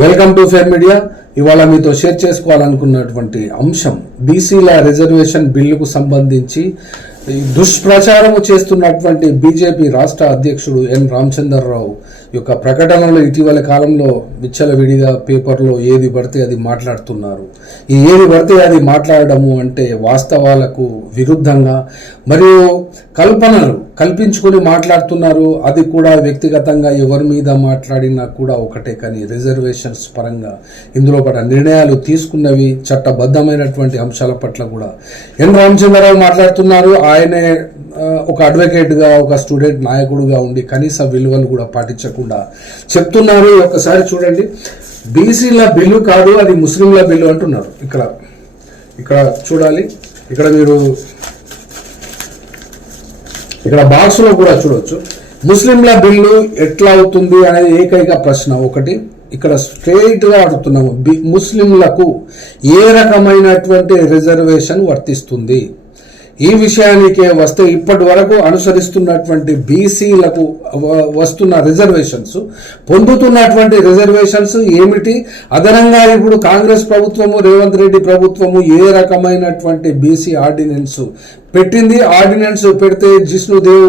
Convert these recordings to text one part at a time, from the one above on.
Welcome to fair media. ఇవాళ మీతో share చేసుకోవాలనుకున్నటువంటి అంశం బీసీల రిజర్వేషన్ బిల్లుకు సంబంధించి దుష్ప్రచారము చేస్తున్నటువంటి బీజేపీ రాష్ట్ర అధ్యక్షుడు ఎన్ రామచంద్రరావు యొక్క ప్రకటనలు ఇటీవల కాలంలో విచ్చలవిడిగా పేపర్లో ఏది పడితే అది మాట్లాడుతున్నారు. ఈ ఏది పడితే అది మాట్లాడడము అంటే వాస్తవాలకు విరుద్ధంగా మరియు కల్పనలు కల్పించుకొని మాట్లాడుతున్నారు. అది కూడా వ్యక్తిగతంగా ఎవరి మీద మాట్లాడినా కూడా ఒకటే, కానీ రిజర్వేషన్స్ పరంగా ఇందులో పడ నిర్ణయాలు తీసుకున్నవి చట్టబద్ధమైనటువంటి అంశాల పట్ల కూడా ఎన్ రామచంద్రరావు మాట్లాడుతున్నారు. ఆయనే ఒక అడ్వకేట్గా, ఒక స్టూడెంట్ నాయకుడుగా ఉండి కనీస విలువలు కూడా పాటించకుండా చెప్తున్నారు. ఒకసారి చూడండి, బీసీల బిల్లు కాదు అది ముస్లింల బిల్లు అంటున్నారు. ఇక్కడ చూడాలి, ఇక్కడ మీరు ఇక్కడ బాక్స్లో కూడా చూడవచ్చు. ముస్లింల బిల్లు ఎట్లా అవుతుంది అనేది ఏకైక ప్రశ్న ఒకటి ఇక్కడ స్ట్రెయిట్గా అడుగుతున్నాము. ముస్లింలకు ఏ రకమైనటువంటి రిజర్వేషన్ వర్తిస్తుంది? ఈ విషయానికే వస్తే ఇప్పటి వరకు అనుసరిస్తున్నటువంటి బీసీలకు వస్తున్న రిజర్వేషన్స్, పొందుతున్నటువంటి రిజర్వేషన్స్ ఏమిటి? అదనంగా ఇప్పుడు కాంగ్రెస్ ప్రభుత్వము, రేవంత్ రెడ్డి ప్రభుత్వము ఏ రకమైనటువంటి బీసీ ఆర్డినెన్స్ పెట్టింది? ఆర్డినెన్స్ పెడితే జిష్ణుదేవ్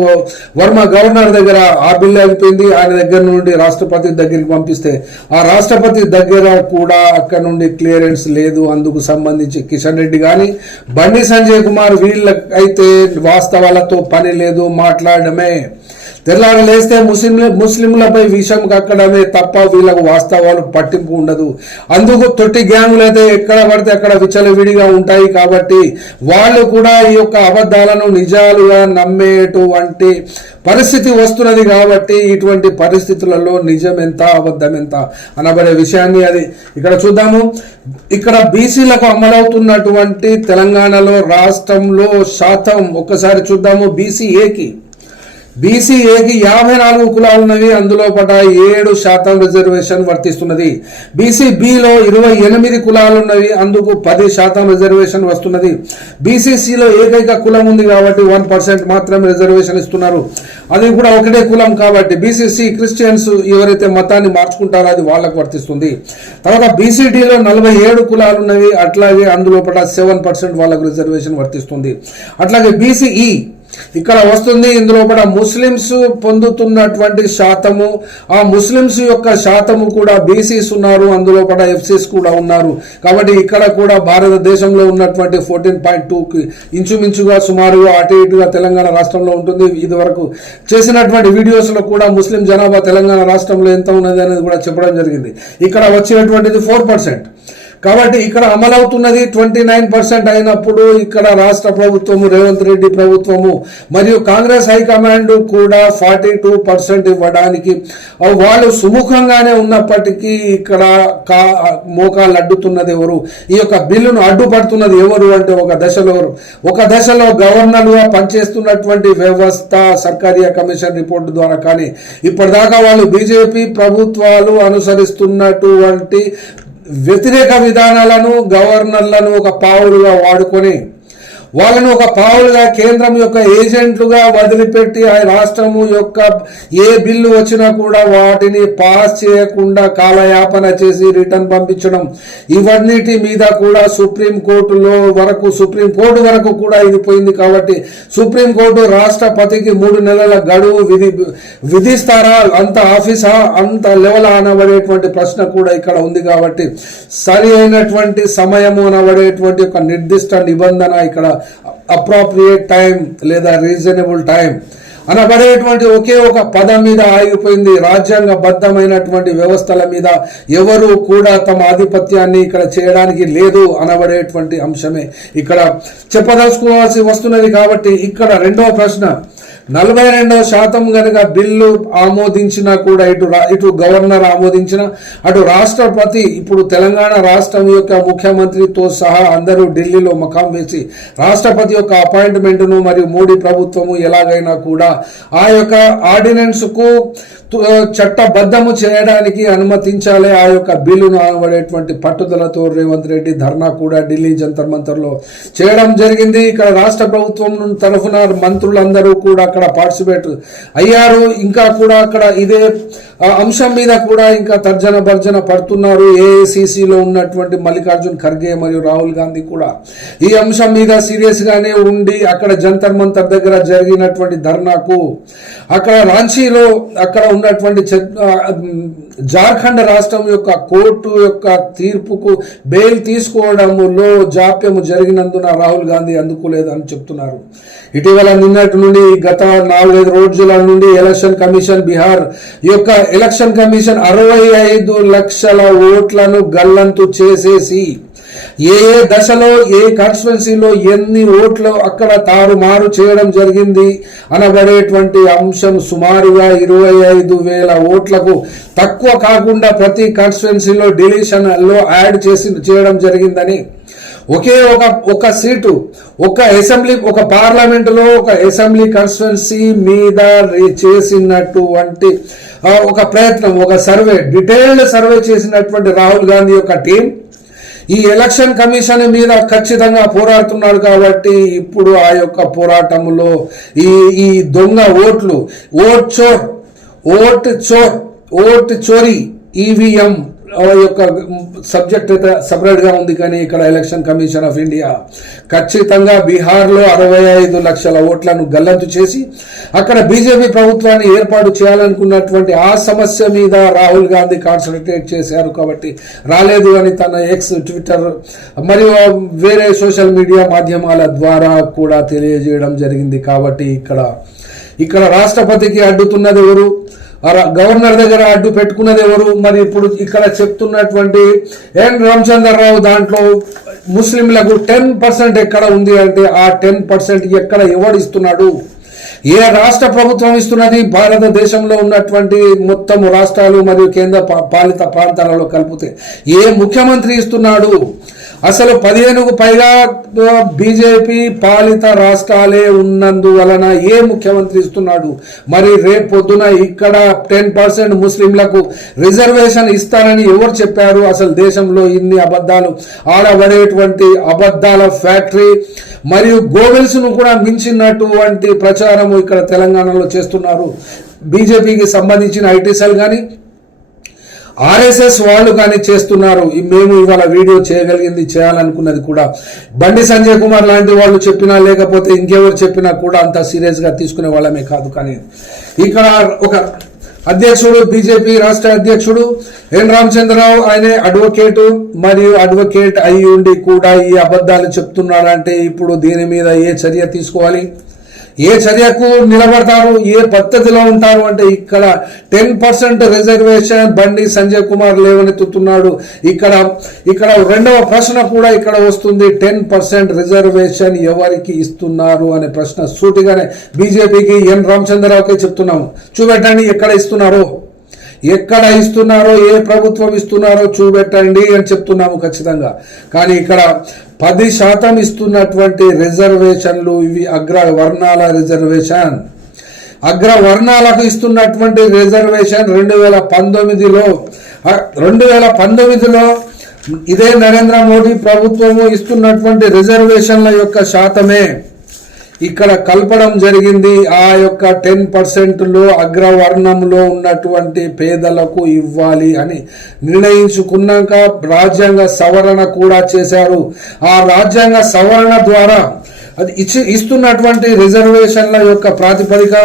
వర్మ గవర్నర్ దగ్గర ఆ బిల్లు అయిపోయింది. ఆయన దగ్గర నుండి రాష్ట్రపతి దగ్గరికి పంపిస్తే ఆ రాష్ట్రపతి దగ్గర కూడా అక్కడ నుండి క్లియరెన్స్ లేదు. అందుకు సంబంధించి కిషన్ రెడ్డి కానీ బండి సంజయ్ కుమార్ వీళ్ళకైతే వాస్తవాలతో పని లేదు, మాట్లాడమే. తెల్లారు లేస్తే ముస్లింలపై విషం కక్కడమే తప్ప వీళ్ళకు వాస్తవాలు పట్టింపు ఉండదు. అందుకు తొట్టి గ్యాంగులు అయితే ఎక్కడ పడితే అక్కడ విచ్చలవిడిగా ఉంటాయి. కాబట్టి వాళ్ళు కూడా ఈ యొక్క అబద్ధాలను నిజాలుగా నమ్మేటువంటి పరిస్థితి వస్తున్నది. కాబట్టి ఇటువంటి పరిస్థితులలో నిజం ఎంత, అబద్ధం ఎంత అనబడే విషయాన్ని అది ఇక్కడ చూద్దాము. ఇక్కడ బీసీలకు అమలవుతున్నటువంటి తెలంగాణలో రాష్ట్రంలో శాతం ఒక్కసారి చూద్దాము. బీసీఏకి 54 కులాలు ఉన్నవి. అందులో 7% రిజర్వేషన్ వర్తిస్తున్నది. బీసీబీలో 28 కులాలు ఉన్నవి. అందుకు 10% రిజర్వేషన్ వస్తున్నది. బీసీసీలో ఏకైక కులం ఉంది కాబట్టి 1% మాత్రమే రిజర్వేషన్ ఇస్తున్నారు. అది కూడా ఒకటే కులం కాబట్టి బీసీసీ క్రిస్టియన్స్ ఎవరైతే మతాన్ని మార్చుకుంటారో అది వాళ్ళకు వర్తిస్తుంది. తర్వాత బీసీడీలో 47 కులాలు ఉన్నవి. అట్లాగే అందులో 7% వాళ్ళకు రిజర్వేషన్ వర్తిస్తుంది. అట్లాగే బీసీఈ ఇక్కడ వస్తుంది. ఇందులో కూడా ముస్లిమ్స్ పొందుతున్నటువంటి శాతము, ఆ ముస్లిమ్స్ యొక్క శాతము కూడా బీసీస్ ఉన్నారు, అందులో కూడా ఎఫ్సీస్ కూడా ఉన్నారు. కాబట్టి ఇక్కడ కూడా భారతదేశంలో ఉన్నటువంటి 14.2కి ఇంచుమించుగా సుమారుగా అటు ఇటుగా తెలంగాణ రాష్ట్రంలో ఉంటుంది. ఇది వరకు చేసినటువంటి వీడియోస్లో కూడా ముస్లిం జనాభా తెలంగాణ రాష్ట్రంలో ఎంత ఉన్నది అనేది కూడా చెప్పడం జరిగింది. ఇక్కడ వచ్చినటువంటిది 4%. కాబట్టి ఇక్కడ అమలవుతున్నది 29% అయినప్పుడు ఇక్కడ రాష్ట్ర ప్రభుత్వము, రేవంత్ రెడ్డి ప్రభుత్వము మరియు కాంగ్రెస్ హైకమాండ్ కూడా 42% ఇవ్వడానికి వాళ్ళు సుముఖంగానే ఉన్నప్పటికీ ఇక్కడ మోకాలు అడ్డుతున్నది ఎవరు? ఈ యొక్క బిల్లును అడ్డుపడుతున్నది ఎవరు అంటే ఒక దశలో గవర్నర్గా పనిచేస్తున్నటువంటి వ్యవస్థ సర్కారియా కమిషన్ రిపోర్టు ద్వారా. కానీ ఇప్పటిదాకా వాళ్ళు బీజేపీ ప్రభుత్వాలు అనుసరిస్తున్నటువంటి వ్యతిరేక విధానాలను, గవర్నర్లను ఒక పావులుగా వాడుకొని వాళ్ళను ఒక పావులుగా కేంద్రం యొక్క ఏజెంట్లుగా వదిలిపెట్టి ఆ రాష్ట్రము యొక్క ఏ బిల్లు వచ్చినా కూడా వాటిని పాస్ చేయకుండా కాలయాపన చేసి రిటర్న్ పంపించడం, ఇవన్నిటి మీద కూడా సుప్రీంకోర్టు వరకు కూడా ఇది పోయింది. కాబట్టి సుప్రీంకోర్టు రాష్ట్రపతికి 3 నెలల గడువు విధిస్తారా, అంత ఆఫీసా, అంత లెవెల్ అనబడేటువంటి ప్రశ్న కూడా ఇక్కడ ఉంది. కాబట్టి సరి అయినటువంటి సమయము అనబడేటువంటి ఒక నిర్దిష్ట నిబంధన ఇక్కడ అప్రోప్రియేట్ టైం లేదా రీజనబుల్ టైం అనబడేటువంటి ఒకే ఒక పదం మీద ఆగిపోయింది. రాజ్యాంగబద్ధమైనటువంటి వ్యవస్థల మీద ఎవరు కూడా తమ ఆధిపత్యాన్ని ఇక్కడ చేయడానికి లేదు అనబడేటువంటి అంశమే ఇక్కడ చెప్పదలుచుకోవాల్సి వస్తున్నది. కాబట్టి ఇక్కడ రెండవ ప్రశ్న, 42% కనుక బిల్లు ఆమోదించినా కూడా ఇటు గవర్నర్ ఆమోదించిన, అటు రాష్ట్రపతి, ఇప్పుడు తెలంగాణ రాష్ట్రం యొక్క ముఖ్యమంత్రితో సహా అందరూ ఢిల్లీలో మకాం వేసి రాష్ట్రపతి యొక్క అపాయింట్మెంట్ను మరియు మోడీ ప్రభుత్వము ఎలాగైనా కూడా ఆ యొక్క ఆర్డినెన్స్ కు చట్టబద్ధము చేయడానికి అనుమతించాలి. ఆ యొక్క బిల్లును అనబడేటువంటి పట్టుదలతో రేవంత్ రెడ్డి ధర్నా కూడా ఢిల్లీ జంతర్ మంతర్లో చేయడం జరిగింది. ఇక్కడ రాష్ట్ర ప్రభుత్వం తరఫున మంత్రులందరూ కూడా అక్కడ అక్కడ పార్టిసిపేట్ అయ్యారు. ఇంకా కూడా అక్కడ ఇదే అంశం మీద కూడా ఇంకా తర్జన భర్జన పడుతున్నారు. ఏఐసిసిలో ఉన్నటువంటి మల్లికార్జున్ ఖర్గే మరియు రాహుల్ గాంధీ కూడా ఈ అంశం మీద సీరియస్ గానే ఉండి అక్కడ జంతర్ మంతర్ దగ్గర జరిగినటువంటి ధర్నాకు, అక్కడ రాంచీలో అక్కడ ఉన్నటువంటి జార్ఖండ్ రాష్ట్రం యొక్క కోర్టు యొక్క తీర్పుకు బెయిల్ తీసుకోవడంలో జాప్యము జరిగినందున రాహుల్ గాంధీ అందుకోలేదు అని చెప్తున్నారు. ఇటీవల నిన్నటి నుండి గత 4-5 రోజుల నుండి ఎలక్షన్ కమిషన్ బీహార్ యొక్క ఎలక్షన్ కమిషన్ 65 లక్షల ఓట్లను గల్లంతు చేసేసి ఏ దశలో ఏ కాన్స్టిట్యున్సీలో ఎన్ని ఓట్లు అక్కడ తారుమారు చేయడం జరిగింది అనబడేటువంటి అంశం సుమారుగా 25,000 ఓట్లకు తక్కువ కాకుండా ప్రతి కాన్స్టిట్యున్సీలో డిలీషన్ లో యాడ్ చేయడం జరిగిందని, ఒకే ఒక సీటు ఒక అసెంబ్లీ ఒక పార్లమెంటులో ఒక అసెంబ్లీ కాన్స్టిట్యున్సీ మీద చేసినటువంటి ఒక ప్రయత్నం, ఒక సర్వే, డీటెయిల్డ్ సర్వే చేసినటువంటి రాహుల్ గాంధీ యొక్క టీం ఈ ఎలక్షన్ కమిషన్ మీద ఖచ్చితంగా పోరాడుతున్నారు. కాబట్టి ఇప్పుడు ఆ యొక్క పోరాటంలో ఈ దొంగ ఓట్లు, ఓట్ చోరీ ఈవీఎం యొక్క సబ్జెక్ట్ అయితే సపరేట్ గా ఉంది. కానీ ఇక్కడ ఎలక్షన్ కమిషన్ ఆఫ్ ఇండియా ఖచ్చితంగా బీహార్లో 65 లక్షల ఓట్లను గల్లంతు చేసి అక్కడ బీజేపీ ప్రభుత్వాన్ని ఏర్పాటు చేయాలనుకున్నటువంటి ఆ సమస్య మీద రాహుల్ గాంధీ కాన్సన్ట్రేట్ చేశారు. కాబట్టి రాలేదు అని తన ఎక్స్, ట్విట్టర్ మరియు వేరే సోషల్ మీడియా మాధ్యమాల ద్వారా కూడా తెలియజేయడం జరిగింది. కాబట్టి ఇక్కడ రాష్ట్రపతికి అడ్డుతున్నది ఎవరు, గవర్నర్ దగ్గర అడ్డు పెట్టుకున్నది ఎవరు? మరి ఇప్పుడు ఇక్కడ చెప్తున్నటువంటి ఎన్ రామచంద్రరావు దాంట్లో ముస్లింలకు 10% ఎక్కడ ఉంది అంటే ఆ 10% ఎక్కడ ఎవడు ఇస్తున్నాడు? ఏ రాష్ట్ర ప్రభుత్వం ఇస్తున్నది? భారతదేశంలో ఉన్నటువంటి మొత్తం రాష్ట్రాలు మరియు కేంద్ర పాలిత ప్రాంతాలలో కలిపితే ఏ ముఖ్యమంత్రి ఇస్తున్నాడు? అసలు 15కు పైగా బీజేపీ పాలిత రాష్ట్రాలే ఉన్నందువలన ఏ ముఖ్యమంత్రి ఇస్తున్నాడు? మరి రేపు పొద్దున ఇక్కడ 10% ముస్లింలకు రిజర్వేషన్ ఇస్తారని ఎవరు చెప్పారు? అసలు దేశంలో ఇన్ని అబద్ధాలు ఆడబడేటువంటి అబద్ధాల ఫ్యాక్టరీ మరియు గోబెల్స్ ను కూడా మించినటువంటి ప్రచారం ఇక్కడ తెలంగాణలో చేస్తున్నారు. బీజేపీకి సంబంధించిన ఐటీ సెల్ కానీ ఆర్ఎస్ఎస్ వాళ్ళు కానీ చేస్తున్నారు. మేము ఇవాళ వీడియో చేయగలిగింది, చేయాలనుకున్నది కూడా బండి సంజయ్ కుమార్ లాంటి వాళ్ళు చెప్పినా లేకపోతే ఇంకెవరు చెప్పినా కూడా అంత సీరియస్ గా తీసుకునే వాళ్ళమే కాదు. కానీ ఇక్కడ ఒక అధ్యక్షుడు, బీజేపీ రాష్ట్ర అధ్యక్షుడు ఎన్ రామచంద్రరావు, ఆయన అడ్వకేట్ అయి ఉండి కూడా ఈ అబద్ధాలు చెప్తున్నారంటే ఇప్పుడు దీని మీద ఏ చర్య తీసుకోవాలి, ఏ చర్యకు నిలబడతారు, ఏ పద్ధతిలో ఉంటారు అంటే ఇక్కడ 10% రిజర్వేషన్ బండి సంజయ్ కుమార్ లేవనెత్తుతున్నాడు. ఇక్కడ రెండవ ప్రశ్న కూడా ఇక్కడ వస్తుంది. 10% రిజర్వేషన్ ఎవరికి ఇస్తున్నారు అనే ప్రశ్న సూటిగానే బీజేపీకి ఎన్ రామచంద్రరావుకే చెప్తున్నాము. చూపెట్టండి ఎక్కడ ఇస్తున్నారో, ఏ ప్రభుత్వం ఇస్తున్నారో చూపెట్టండి అని చెప్తున్నాము ఖచ్చితంగా. కానీ ఇక్కడ 10% ఇస్తున్నటువంటి రిజర్వేషన్లు ఇవి అగ్రవర్ణాల రిజర్వేషన్. అగ్రవర్ణాలకు ఇస్తున్నటువంటి రిజర్వేషన్ 2019లో ఇదే నరేంద్ర మోడీ ప్రభుత్వము ఇస్తున్నటువంటి రిజర్వేషన్ల యొక్క శాతమే ఇక్కడ కల్పడం జరిగింది. ఆ యొక్క 10%లో అగ్రవర్ణంలో ఉన్నటువంటి పేదలకు ఇవ్వాలి అని నిర్ణయించుకున్నాక రాజ్యాంగ సవరణ కూడా చేశారు. ఆ రాజ్యాంగ సవరణ ద్వారా అది ఇస్తున్నటువంటి రిజర్వేషన్ల యొక్క ప్రాతిపదిక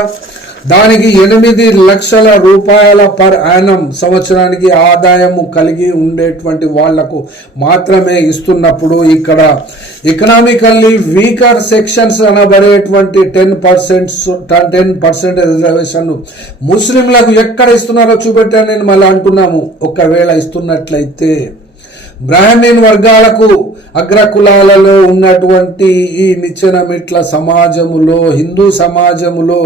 దానికి 8 లక్షల రూపాయల పర్ యానం సంవత్సరానికి ఆదాయము కలిగి ఉండేటువంటి వాళ్లకు మాత్రమే ఇస్తున్నప్పుడు ఇక్కడ ఎకనామికల్లీ వీకర్ సెక్షన్స్ అనబడేటువంటి 10% రిజర్వేషన్ ముస్లింలకు ఎక్కడ ఇస్తున్నారో చూపెట్టాను నేను మళ్ళీ అంటున్నాము. ఒకవేళ ఇస్తున్నట్లయితే బ్రాహ్మణ్ వర్గాలకు అగ్రకులాలలో ఉన్నటువంటి ఈ నిచ్చెన మెట్ల సమాజములో, హిందూ సమాజములో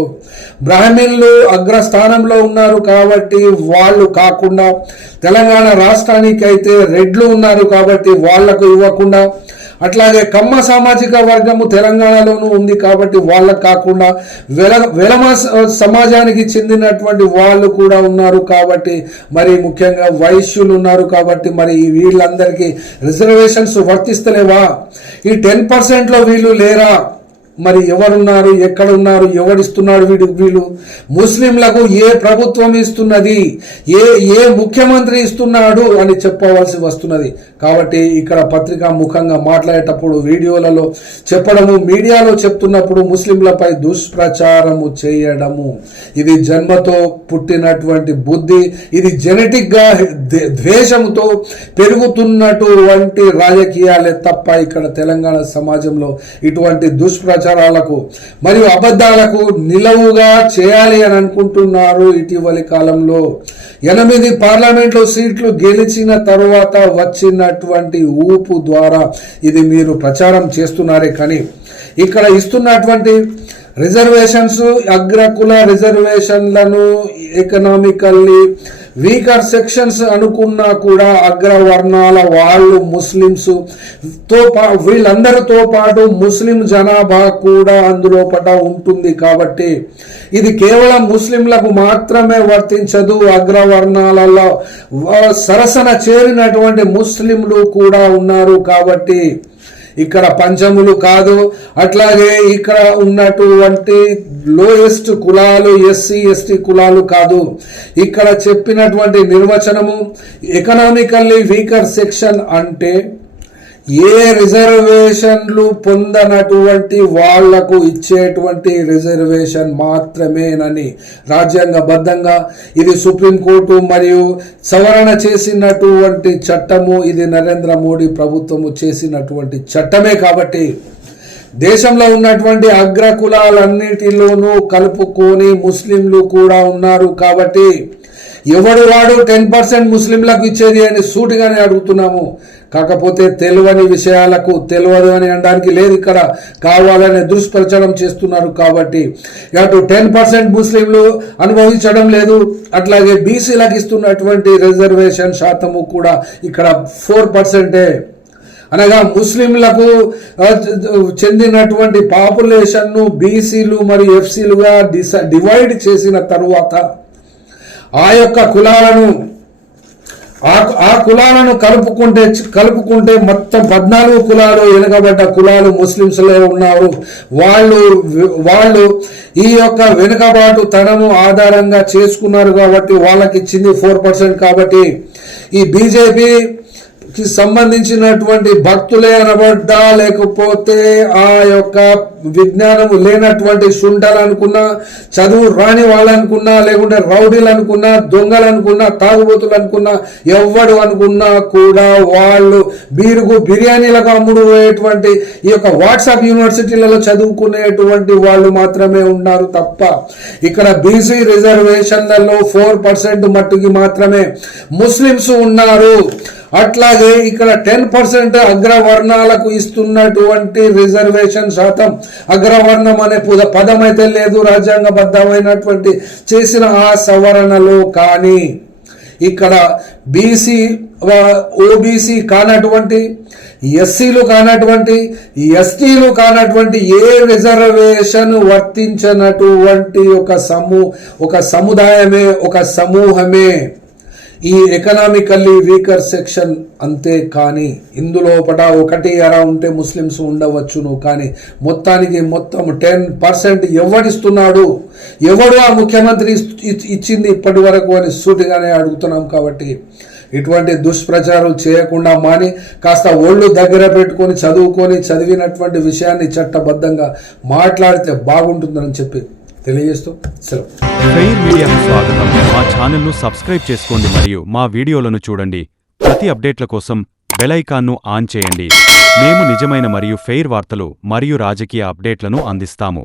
బ్రాహ్మణులు అగ్రస్థానంలో ఉన్నారు కాబట్టి వాళ్ళు కాకుండా, తెలంగాణ రాష్ట్రానికి అయితే రెడ్లు ఉన్నారు కాబట్టి వాళ్లకు ఇవ్వకుండా, అట్లాగే కమ్మ సామాజిక వర్గము తెలంగాణలోనూ ఉంది కాబట్టి వాళ్ళకు కాకుండా వెలమ సమాజానికి చెందినటువంటి వాళ్ళు కూడా ఉన్నారు కాబట్టి, మరి ముఖ్యంగా వైశ్యులు ఉన్నారు కాబట్టి మరి వీళ్ళందరికీ రిజర్వేషన్స్ వర్తిస్తలేవా? ఈ 10%లో వీళ్ళు లేరా? మరి ఎవరున్నారు, ఎక్కడున్నారు, ఎవడిస్తున్నాడు వీళ్ళు ముస్లింలకు ఏ ప్రభుత్వం ఇస్తున్నది, ఏ ముఖ్యమంత్రి ఇస్తున్నాడు అని చెప్పవలసి వస్తున్నది. కాబట్టి ఇక్కడ పత్రికా ముఖంగా మాట్లాడేటప్పుడు వీడియోలలో చెప్పడము, మీడియాలో చెప్తున్నప్పుడు ముస్లింలపై దుష్ప్రచారము చేయడము ఇది జన్మతో పుట్టినటువంటి బుద్ధి, ఇది జెనెటిక్ గా ద్వేషంతో పెరుగుతున్నటువంటి రాజకీయాలే తప్ప ఇక్కడ తెలంగాణ సమాజంలో ఇటువంటి దుష్ప్రచారాలకు మరియు అబద్ధాలకు నిలవుగా చేయాలి అని అనుకుంటున్నారు. ఇటీవలి కాలంలో 8 పార్లమెంట్లో సీట్లు గెలిచిన తరువాత వచ్చినటువంటి ఊపు ద్వారా ఇది మీరు ప్రచారం చేస్తున్నారే కానీ ఇక్కడ ఇస్తున్నటువంటి రిజర్వేషన్స్, అగ్రకుల రిజర్వేషన్లను ఎకనామికల్లీ వీకర్ సెక్షన్స్ అనుకున్నా కూడా అగ్రవర్ణాల వాళ్ళు ముస్లిమ్స్ వీళ్ళందరితో పాటు ముస్లిం జనాభా కూడా అందులో ఉంటుంది. కాబట్టి ఇది కేవలం ముస్లింలకు మాత్రమే వర్తించదు, అగ్రవర్ణాలలో సరసన చేరినటువంటి ముస్లింలు కూడా ఉన్నారు. కాబట్టి ఇక్కడ పంచములు కాదు, అట్లాగే ఇక్కడ ఉన్నటువంటి లోయెస్ట్ కులాలు ఎస్సీ ఎస్టీ కులాలు కాదు. ఇక్కడ చెప్పినటువంటి నిర్వచనము ఎకనామికల్లీ వీకర్ సెక్షన్ అంటే ఏ రిజర్వేషన్లు పొందనటువంటి వాళ్లకు ఇచ్చేటువంటి రిజర్వేషన్ మాత్రమేనని రాజ్యాంగబద్ధంగా ఇది సుప్రీంకోర్టు మరియు సవరణ చేసినటువంటి చట్టము, ఇది నరేంద్ర మోడీ ప్రభుత్వము చేసినటువంటి చట్టమే. కాబట్టి దేశంలో ఉన్నటువంటి అగ్ర కులాలన్నిటిలోనూ కలుపుకొని ముస్లింలు కూడా ఉన్నారు. కాబట్టి ఎవడు వాడు 10% ముస్లింలకు ఇచ్చేది అని సూటిగానే అడుగుతున్నాము. కాకపోతే తెలియని విషయాలకు తెలియదు అని అనడానికి లేదు, ఇక్కడ కావాలనే దుష్ప్రచారం చేస్తున్నారు. కాబట్టి అటు 10% ముస్లింలు అనుభవించడం లేదు, అట్లాగే బీసీలకు ఇస్తున్నటువంటి రిజర్వేషన్ శాతము కూడా ఇక్కడ 4%. అనగా ముస్లింలకు చెందినటువంటి పాపులేషన్ను బీసీలు మరియు ఎఫ్సీలుగా డివైడ్ చేసిన తరువాత ఆ యొక్క కులాలను ఆ కులాలను కలుపుకుంటే మొత్తం 14 కులాలు, వెనుకబడ్డ కులాలు ముస్లింస్లే ఉన్నారు. వాళ్ళు ఈ యొక్క వెనుకబాటు తనము ఆధారంగా చేసుకున్నారు కాబట్టి వాళ్ళకి ఇచ్చింది 4%. కాబట్టి ఈ బీజేపీకి సంబంధించినటువంటి భక్తులే అనబడ్డా, లేకపోతే ఆ యొక్క విజ్ఞానం లేనటువంటి శుంఠలు అనుకున్నా, చదువు రాని వాళ్ళు అనుకున్నా, లేకుంటే రౌడీలు అనుకున్నా, దొంగలు అనుకున్నా, తాగుబోతులు అనుకున్నా, ఎవ్వడు అనుకున్నా కూడా వాళ్ళు బిర్యానీలకు అమ్ముడు పోయేటువంటి ఈ యొక్క వాట్సాప్ యూనివర్సిటీలలో చదువుకునేటువంటి వాళ్ళు మాత్రమే ఉన్నారు తప్ప ఇక్కడ బీసీ రిజర్వేషన్లలో 4% మట్టుకి మాత్రమే ముస్లిమ్స్ ఉన్నారు. అట్లాగే ఇక్కడ 10% అగ్రవర్ణాలకు ఇస్తున్నటువంటి రిజర్వేషన్ శాతం, అగ్రవర్ణం అనే పదం అయితే లేదు రాజ్యాంగబద్ధమైనటువంటి చేసిన ఆ సవరణలో. కానీ ఇక్కడ బీసీ, ఓబీసీ కానటువంటి, ఎస్సీలు కానటువంటి, ఎస్టీలు కానటువంటి ఏ రిజర్వేషన్ వర్తించినటువంటి ఒక సముదాయమే, ఒక సమూహమే ఈ ఎకనామికల్లీ వీకర్ సెక్షన్. అంతే కానీ ఇందులో 1 ఉంటే ముస్లిమ్స్ ఉండవచ్చును, కానీ మొత్తానికి మొత్తం 10% ఎవడిస్తున్నాడు, ఎవడు ఆ ముఖ్యమంత్రి ఇచ్చింది ఇప్పటి వరకు అని సూటిగానే అడుగుతున్నాం. కాబట్టి ఇటువంటి దుష్ప్రచారం చేయకుండా మాని కాస్త ఒళ్ళు దగ్గర పెట్టుకొని చదివినటువంటి విషయాన్ని చట్టబద్ధంగా మాట్లాడితే బాగుంటుందని చెప్పి తెలియజేస్తూ సెలవు. ఫెయిర్ మీడియాకు స్వాగతం. మా ఛానల్ను సబ్స్క్రైబ్ చేసుకోండి మరియు మా వీడియోలను చూడండి. ప్రతి అప్డేట్ల కోసం బెల్ ఐకాన్ను ఆన్ చేయండి. మేము నిజమైన మరియు ఫెయిర్ వార్తలు మరియు రాజకీయ అప్డేట్లను అందిస్తాము.